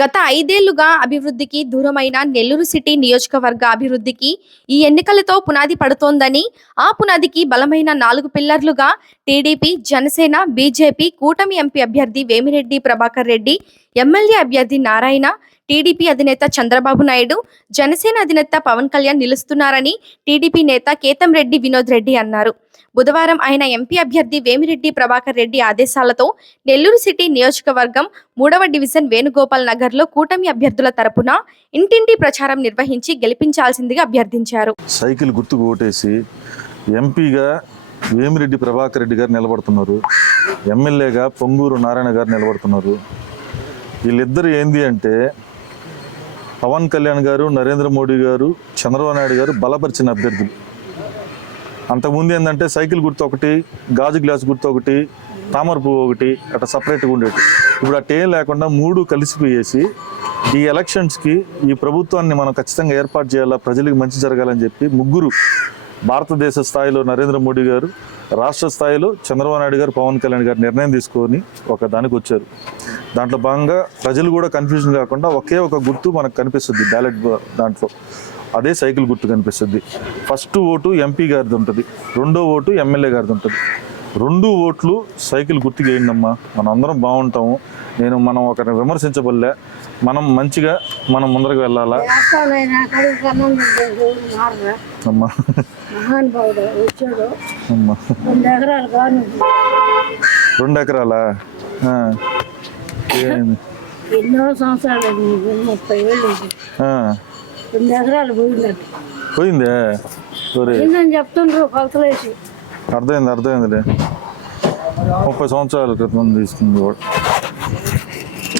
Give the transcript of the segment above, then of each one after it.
గత ఐదేళ్ళుగా అభివృద్ధికి దూరమైన నెల్లూరు సిటీ నియోజకవర్గ అభివృద్ధికి ఈ ఎన్నికలతో పునాది పడుతోందని ఆ పునాదికి బలమైన నాలుగు పిల్లర్లుగా టీడీపీ జనసేన బీజేపీ కూటమి ఎంపీ అభ్యర్థి వేమిరెడ్డి ప్రభాకర్ రెడ్డి ఎమ్మెల్యే అభ్యర్థి నారాయణ టీడీపీ అధినేత చంద్రబాబు నాయుడు జనసేన అధినేత పవన్ కళ్యాణ్ నిలుస్తున్నారని టీడీపీ నేత కేతం రెడ్డి వినోద్ రెడ్డి అన్నారు. బుధవారం ఆయన ఎంపీ అభ్యర్థి వేమిరెడ్డి ప్రభాకర్ రెడ్డి ఆదేశాలతో నెల్లూరు సిటీ నియోజకవర్గం మూడవ డివిజన్ వేణుగోపాల్ నగర్లో కూటమి అభ్యర్థుల తరపున ఇంటింటి ప్రచారం నిర్వహించి గెలిపించాల్సిందిగా అభ్యర్థించారు. సైకిల్ గుర్తుకు ఓటేసి ఎంపీగా వేమిరెడ్డి ప్రభాకర్ రెడ్డి గారు నిలబడుతున్నారు. ఎమ్మెల్యేగా పొంగూరు నారాయణ గారు నిలబడుతున్నారు. వీళ్ళిద్దరు ఏంది అంటే పవన్ కళ్యాణ్ గారు నరేంద్ర మోడీ గారు చంద్రబాబు నాయుడు గారు బలపరిచిన అభ్యర్థులు. అంతకుముందు ఏంటంటే సైకిల్ గుర్తు ఒకటి గాజు గ్లాస్ గుర్తు ఒకటి తామర పువ్వు ఒకటి అట్లా సపరేట్గా ఉండేది. ఇప్పుడు అట్టే లేకుండా మూడు కలిసిపోయేసి ఈ ఎలక్షన్స్కి ఈ ప్రభుత్వాన్ని మనం ఖచ్చితంగా ఏర్పాటు చేయాలా ప్రజలకు మంచి జరగాలని చెప్పి ముగ్గురు భారతదేశ స్థాయిలో నరేంద్ర మోడీ గారు రాష్ట్ర స్థాయిలో చంద్రబాబు నాయుడు గారు పవన్ కళ్యాణ్ గారు నిర్ణయం తీసుకొని ఒక దానికి వచ్చారు. దాంట్లో భాగంగా ప్రజలు కూడా కన్ఫ్యూజన్ కాకుండా ఒకే ఒక గుర్తు మనకు కనిపిస్తుంది బ్యాలెట్ దాంట్లో. అదే సైకిల్ గుర్తు కనిపిస్తుంది. ఫస్ట్ ఓటు ఎంపీ గారిది ఉంటుంది. రెండో ఓటు ఎమ్మెల్యే గారిది ఉంటుంది. రెండు ఓట్లు సైకిల్ గుర్తుకు వేయండమ్మా మనం అందరం బాగుంటాము. నేను మనం ఒకరిని విమర్శించబల్లే మనం మంచిగా మనం ముందరకు వెళ్ళాలా? అమ్మా. రెండు ఎకరాలు? ఎన్నో సంవత్సరాలు ముప్పై ఏళ్ళు. రెండు ఎకరాలు పోయినట్టు పోయిందే? సరే. ఏందని చెప్తుండ్రు కొలతలేసి అర్థమైంది అర్థమైందిలే. ముప్పై సంవత్సరాల క్రితం తీసుకుంది కూడా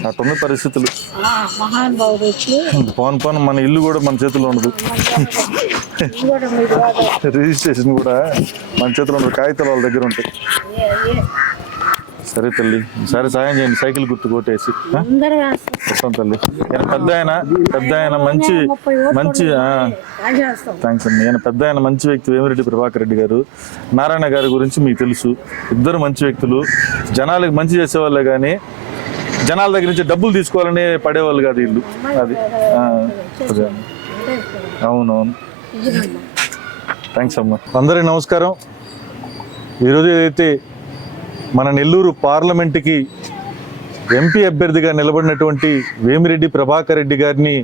అట్టుంది పరిస్థితులు. ఆ, మహానుభావుడు వచ్చి పోను పోను మన ఇల్లు కూడా మన చేతిలో ఉండదు. వాడు. రిజిస్ట్రేషన్ కూడా మన చేతిలో ఉండదు కాగితాలు వాళ్ళ దగ్గర ఉంటాయి. సరే తల్లి సరే సాయం చేయండి సైకిల్ గుర్తు కొట్టేసి వేస్తాం తల్లి. ఈయన పెద్ద ఆయన పెద్ద ఆయన మంచి మంచి థ్యాంక్స్ అండి. ఈయన పెద్ద ఆయన మంచి వ్యక్తి వేమిరెడ్డి ప్రభాకర్ రెడ్డి గారు. నారాయణ గారి గురించి మీకు తెలుసు. ఇద్దరు మంచి వ్యక్తులు. జనాలకు మంచి చేసేవాళ్ళే కానీ జనాల దగ్గర నుంచి డబ్బులు తీసుకోవాలని పడేవాళ్ళు కాదు వీళ్ళు. అదే. అవునవును. థ్యాంక్స్ అమ్మా. అందరికీ నమస్కారం. ఈరోజు ఏదైతే మన నెల్లూరు పార్లమెంటుకి ఎంపీ అభ్యర్థిగా నిలబడినటువంటి వేమిరెడ్డి ప్రభాకర్ రెడ్డి గారిని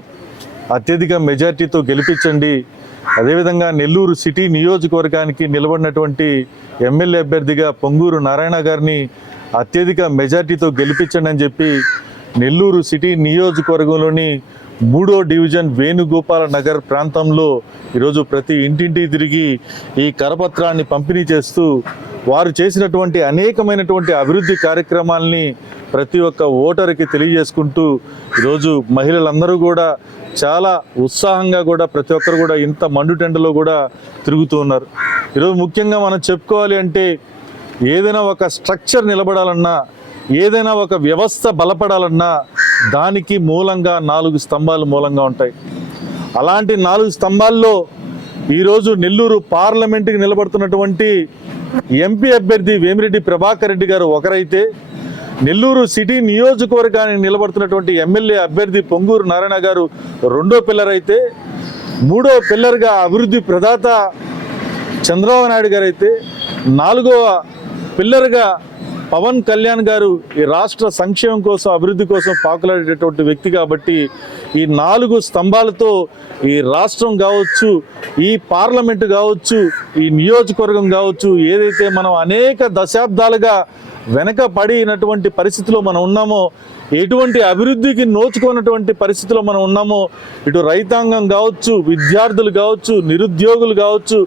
అత్యధిక మెజార్టీతో గెలిపించండి. అదేవిధంగా నెల్లూరు సిటీ నియోజకవర్గానికి నిలబడినటువంటి ఎమ్మెల్యే అభ్యర్థిగా పొంగూరు నారాయణ గారిని అత్యధిక మెజార్టీతో గెలిపించండి అని చెప్పి నెల్లూరు సిటీ నియోజకవర్గంలోని మూడో డివిజన్ వేణుగోపాల నగర్ ప్రాంతంలో ఈరోజు ప్రతి ఇంటింటి తిరిగి ఈ కరపత్రాన్ని పంపిణీ చేస్తూ వారు చేసినటువంటి అనేకమైనటువంటి అభివృద్ధి కార్యక్రమాల్ని ప్రతి ఒక్క ఓటర్కి తెలియజేసుకుంటూ ఈరోజు మహిళలందరూ కూడా చాలా ఉత్సాహంగా కూడా ప్రతి ఒక్కరు కూడా ఇంత మండుటెండలో కూడా తిరుగుతూ ఉన్నారు. ఈరోజు ముఖ్యంగా మనం చెప్పుకోవాలి అంటే ఏదైనా ఒక స్ట్రక్చర్ నిలబడాలన్నా ఏదైనా ఒక వ్యవస్థ బలపడాలన్నా దానికి మూలంగా నాలుగు స్తంభాలు మూలంగా ఉంటాయి. అలాంటి నాలుగు స్తంభాల్లో ఈరోజు నెల్లూరు పార్లమెంటుకి నిలబడుతున్నటువంటి ఎంపీ అభ్యర్థి వేమిరెడ్డి ప్రభాకర్ రెడ్డి గారు ఒకరైతే నెల్లూరు సిటీ నియోజకవర్గానికి నిలబడుతున్నటువంటి ఎమ్మెల్యే అభ్యర్థి పొంగూరు నారాయణ గారు రెండో పిల్లర్ అయితే మూడో పిల్లర్గా అభివృద్ధి ప్రదాత చంద్రబాబు నాయుడు గారు అయితే నాలుగవ పిల్లర్గా పవన్ కళ్యాణ్ గారు ఈ రాష్ట్ర సంక్షేమం కోసం అభివృద్ధి కోసం పాకులాడేటటువంటి వ్యక్తి కాబట్టి ఈ నాలుగు స్తంభాలతో ఈ రాష్ట్రం కావచ్చు ఈ పార్లమెంటు కావచ్చు ఈ నియోజకవర్గం కావచ్చు ఏదైతే మనం అనేక దశాబ్దాలుగా వెనక పడినటువంటి పరిస్థితిలో మనం ఉన్నామో ఎటువంటి అభివృద్ధికి నోచుకున్నటువంటి పరిస్థితిలో మనం ఉన్నామో ఇటు రైతాంగం కావచ్చు విద్యార్థులు కావచ్చు నిరుద్యోగులు కావచ్చు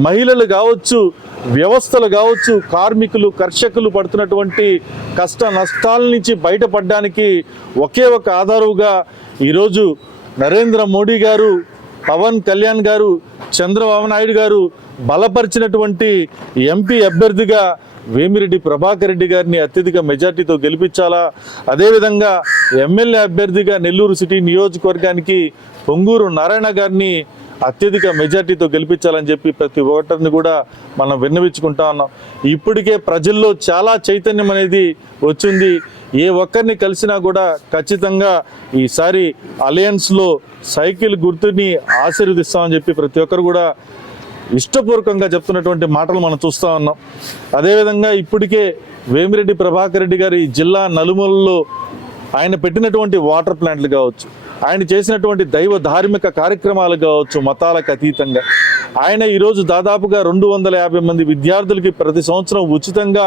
మహిళలు కావచ్చు వ్యవస్థలు కావచ్చు కార్మికులు కర్షకులు పడుతున్నటువంటి కష్ట నష్టాల నుంచి బయటపడడానికి ఒకే ఒక ఆధారుగా ఈరోజు నరేంద్ర మోడీ గారు పవన్ కళ్యాణ్ గారు చంద్రబాబు నాయుడు గారు బలపరిచినటువంటి ఎంపీ అభ్యర్థిగా వేమిరెడ్డి ప్రభాకర్ రెడ్డి గారిని అత్యధిక మెజార్టీతో గెలిపించాలా? అదేవిధంగా ఎమ్మెల్యే అభ్యర్థిగా నెల్లూరు సిటీ నియోజకవర్గానికి పొంగూరు నారాయణ గారిని అత్యధిక మెజార్టీతో గెలిపించాలని చెప్పి ప్రతి ఓటర్ని కూడా మనం విన్నవించుకుంటా ఉన్నాం. ఇప్పటికే ప్రజల్లో చాలా చైతన్యం అనేది వచ్చింది. ఏ ఒక్కరిని కలిసినా కూడా ఖచ్చితంగా ఈసారి అలయన్స్లో సైకిల్ గుర్తుని ఆశీర్వదిస్తామని చెప్పి ప్రతి ఒక్కరు కూడా ఇష్టపూర్వకంగా చెప్తున్నటువంటి మాటలు మనం చూస్తూ ఉన్నాం. అదేవిధంగా ఇప్పటికే వేమిరెడ్డి ప్రభాకర్ రెడ్డి గారి జిల్లా నలుమూలలో ఆయన పెట్టినటువంటి వాటర్ ప్లాంట్లు కావచ్చు ఆయన చేసినటువంటి దైవ ధార్మిక కార్యక్రమాలు కావచ్చు మతాలకు అతీతంగా. ఆయన ఈరోజు దాదాపుగా రెండు వందల యాభై మంది విద్యార్థులకి ప్రతి సంవత్సరం ఉచితంగా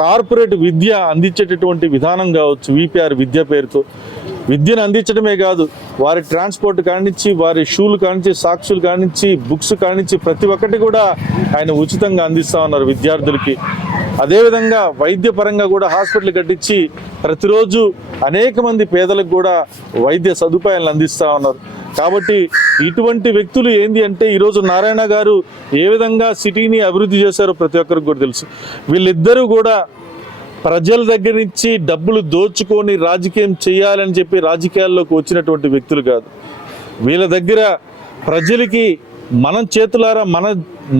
కార్పొరేట్ విద్య అందించేటటువంటి విధానం కావచ్చు విపిఆర్ విద్య పేరుతో. విద్యను అందించడమే కాదు వారి ట్రాన్స్పోర్ట్ కానించి వారి షూలు కానించి సాక్షులు కానించి బుక్స్ కానించి ప్రతి ఒక్కటి కూడా ఆయన ఉచితంగా అందిస్తా ఉన్నారు విద్యార్థులకి. అదేవిధంగా వైద్యపరంగా కూడా హాస్పిటల్ కట్టించి ప్రతిరోజు అనేక మంది పేదలకు కూడా వైద్య సదుపాయాలను అందిస్తూ ఉన్నారు. కాబట్టి ఇటువంటి వ్యక్తులు ఏంది అంటే ఈరోజు నారాయణ గారు ఏ విధంగా సిటీని అభివృద్ధి చేశారో ప్రతి ఒక్కరికి కూడా తెలుసు. వీళ్ళిద్దరూ కూడా ప్రజల దగ్గర నుంచి డబ్బులు దోచుకొని రాజకీయం చేయాలని చెప్పి రాజకీయాల్లోకి వచ్చినటువంటి వ్యక్తులు కాదు. వీళ్ళ దగ్గర ప్రజలకి మనం చేతులారా మన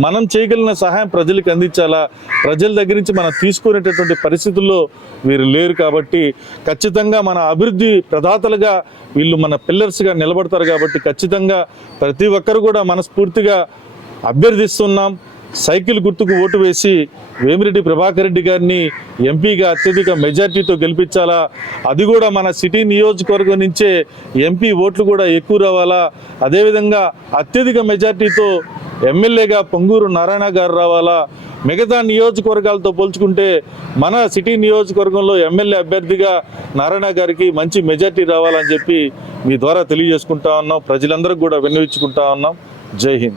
మనం చేయగలిగిన సహాయం ప్రజలకు అందించాలా? ప్రజల దగ్గర నుంచి మనం తీసుకునేటటువంటి పరిస్థితుల్లో వీరు లేరు కాబట్టి ఖచ్చితంగా మన అభివృద్ధి ప్రదాతలుగా వీళ్ళు మన పిల్లర్స్గా నిలబడతారు కాబట్టి ఖచ్చితంగా ప్రతి ఒక్కరు కూడా మనస్ఫూర్తిగా అభ్యర్థిస్తున్నాం. సైకిల్ గుర్తుకు ఓటు వేసి వేమిరెడ్డి ప్రభాకర్ రెడ్డి గారిని ఎంపీగా అత్యధిక మెజార్టీతో గెలిపించాలా? అది కూడా మన సిటీ నియోజకవర్గం నుంచే ఎంపీ ఓట్లు కూడా ఎక్కువ రావాలా? అదేవిధంగా అత్యధిక మెజార్టీతో ఎమ్మెల్యేగా పొంగూరు నారాయణ గారు రావాలా? మిగతా నియోజకవర్గాలతో పోల్చుకుంటే మన సిటీ నియోజకవర్గంలో ఎమ్మెల్యే అభ్యర్థిగా నారాయణ గారికి మంచి మెజార్టీ రావాలని చెప్పి మీ ద్వారా తెలియజేసుకుంటా ఉన్నాం. ప్రజలందరికీ కూడా విన్నవించుకుంటా ఉన్నాం. జై హింద్.